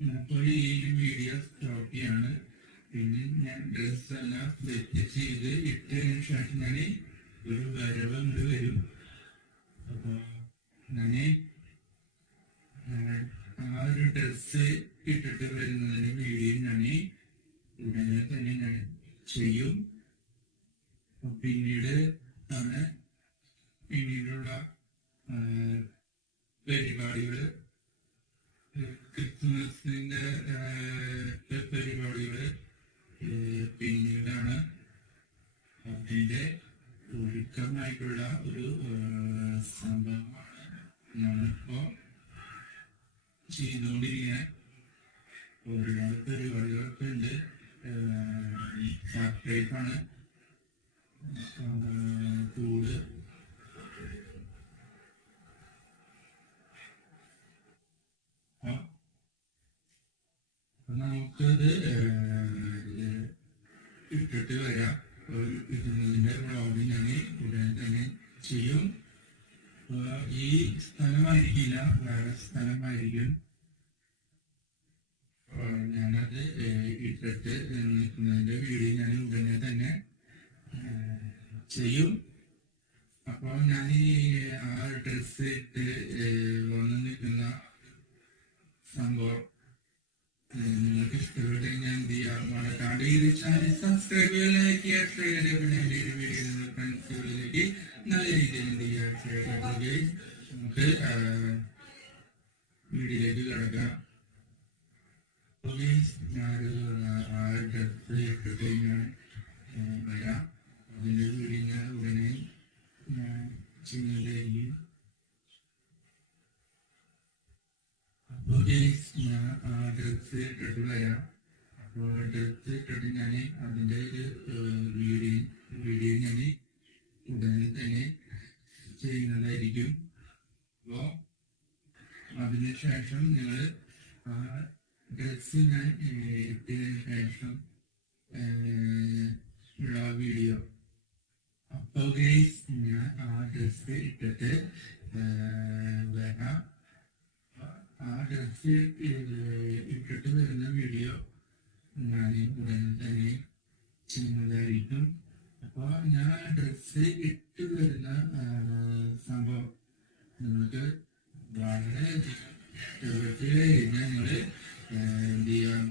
അപ്പോൾ ഈ video stop ചെയ്യാണ്. പിന്നെ ഞാൻ ഡ്രസ്സെല്ലാം സെറ്റ് ചെയ്ത് ഇട്ടതിന് ശേഷം ഞാൻ ഒരു വരവ് അങ്ങോട്ട് വരും. അപ്പോൾ ഞാൻ ആ ഒരു ഡ്രസ്സ് ഇട്ടിട്ട് വരുന്നതിന് വീഡിയോ ഞാൻ ഉടനെ തന്നെ ഞാൻ ചെയ്യും. പിന്നീടുള്ള പരിപാടികൾ, ക്രിസ്മസിന്റെ പരിപാടികൾ പിന്നീടാണ്. അതിന്റെ ഒരുക്കമായിട്ടുള്ള ഒരു സംഭവമാണ് ഞാനിപ്പോ ചെയ്തുകൊണ്ടിരിക്കാൻ. ഒരുപാട് പരിപാടികളൊക്കെ ഉണ്ട്. സർപ്രൈസാണ് കൂട്. നമുക്കത് ഇട്ടിട്ട് വരാം. ഇതിന്റെ വ്ളോഗ് ഞാൻ ഉടൻ തന്നെ ചെയ്യും. ഈ സ്ഥലമായിരിക്കില്ല, വേറെ സ്ഥലമായിരിക്കും. ഞാനത് ഇട്ടിട്ട് നിൽക്കുന്നതിന്റെ വീഡിയോ ഞാൻ ഉടനെ തന്നെ ചെയ്യും. അപ്പോൾ ഞാൻ ആ ഡ്രസ്സ് ഇട്ട് വന്ന് നിൽക്കുന്ന സംഭവം നിങ്ങൾക്ക് ഇഷ്ടപ്പെട്ടെങ്കിൽ ഞാൻ എന്ത് ചെയ്യാം, മറക്കാണ്ട് ഈ ചാനൽ സബ്സ്ക്രൈബ് ചെയ്യുക, ഷെയർ ചെയ്യുക. പിന്നെ എൻ്റെ ഒരു വീഡിയോ ഫ്രണ്ട്സുകളിലേക്ക് നല്ല രീതിയിൽ എന്ത് ചെയ്യുക, നമുക്ക് വീഡിയോയിലേക്ക് കിടക്കാം. ഞാനൊരു ആ ഡ്രസ്സ് ഇട്ടിട്ട് ഞാൻ വരാം. അതിൻ്റെ വീഡിയോ ഞാൻ ഉടനെ ഞാൻ ചെയ്യുന്നതായിരിക്കും. അപ്പോൾ ഞാൻ ആ ഡ്രസ്സ് ഇട്ടിട്ട് വരാം. അപ്പോൾ ഡ്രസ്സ് ഇട്ടിട്ട് ഞാൻ അതിൻ്റെ ഒരു വീഡിയോ ഞാൻ ഉടനെ തന്നെ ചെയ്യുന്നതായിരിക്കും. അപ്പോൾ അതിന് ശേഷം നിങ്ങൾ ആ ഡ്രസ്സ് ഞാൻ ഇട്ടതിന് ശേഷം ഉള്ള വീഡിയോ. അപ്പോൾ ഞാൻ ആ ഡ്രസ്സ് ഇട്ടിട്ട് വരാം. ആ ഡ്രസ്സ് ഇട്ടിട്ട് വരുന്ന വീഡിയോ ഞാൻ ഉടൻ തന്നെ ചെയ്യുന്നതായിരിക്കും. അപ്പോൾ ഞാൻ ഡ്രസ്സ് ഇട്ട് വരുന്ന സംഭവം നിങ്ങൾക്ക് വളരെയധികം ഞങ്ങൾ എന്ത് ചെയ്യാം,